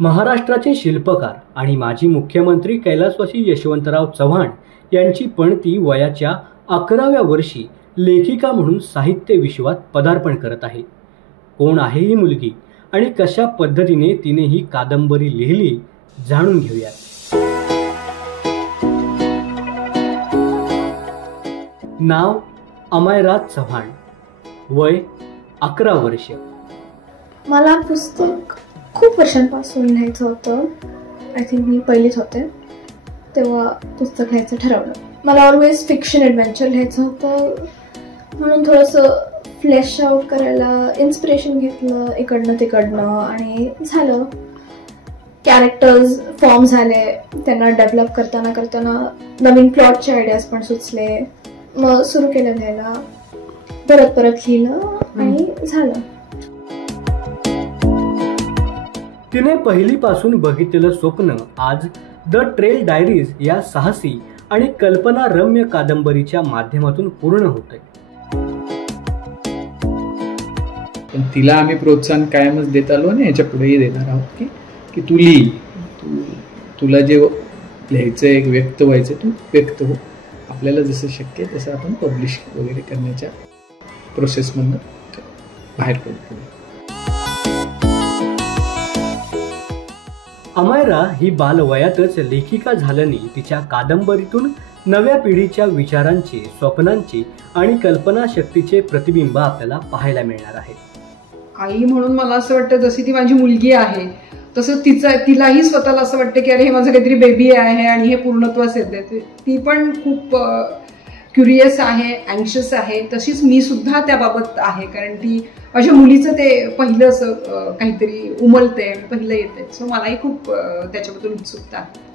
महाराष्ट्राचे शिल्पकार आणि माजी मुख्यमंत्री कैलासवासी यशवंतराव चव्हाण यांची पणती वयाच्या 11व्या वर्षी लेखिका म्हणून साहित्य विश्वात पदार्पण करत आहे। कोण आहे ही मुलगी आणि कशा पद्धतीने तिने ही कादंबरी लिहिली जाणून घेऊया। नाव अमायरा चव्हाण, वय 11 वर्ष। मला पुस्तक खूप वर्षांपासून लिहायचं होतं। आय थिंक मी पहिलीत होते तेव्हा पुस्तक लिहायचं ठरवलं। मला ऑलवेज फिक्शन ॲडव्हेंचर लिहायचं होतं, म्हणून थोडंसं फ्लॅश आउट करायला इन्स्पिरेशन घेतलं इकडनं तिकडनं आणि झालं। कॅरेक्टर्स फॉर्म झाले, त्यांना डेव्हलप करताना नवीन प्लॉटचे आयडियाज पण सुचले। मग सुरू केलं लिहायला, परत लिहिलं आणि झालं। तिने पहिलीपासून बघितलेलं स्वप्न आज द ट्रेल डायरीज या साहसी आणि कल्पनारम्य कादंबरीच्या माध्यमातून पूर्ण होतंय। पण तिला आम्ही प्रोत्साहन कायमच देत आलो आणि याच्या पुढेही देणार आहोत की तू लिही, तुला जे लिहायचं व्यक्त व्हायचं तू व्यक्त हो। आपल्याला जसं शक्य आहे तसं आपण पब्लिश वगैरे करण्याच्या प्रोसेसमधनं बाहेर पडतो। अमायरा ही बालवयातच लेखिका झाल्याने तिच्या कादंबरीतून नव्या पिढीच्या विचारांचे, स्वप्नांचे आणि कल्पनाशक्तीचे प्रतिबिंब आपल्याला पाहायला मिळणार आहे। आई म्हणून मला असं वाटतं जशी ती माझी मुलगी आहे तसं तिलाही स्वतःला असं वाटतं की अरे हे माझं काहीतरी बेबी आहे आणि हे पूर्णत्वास येते। ती पण खूप क्युरियस आहे, अँक्शियस आहे, तशीच मी सुद्धा त्याबाबत आहे, कारण ती माझ्या मुलीचं ते पहिलं असं काहीतरी उमलते, पहिलं येते। सो मलाही खूप त्याच्याबद्दल उत्सुकता आहे।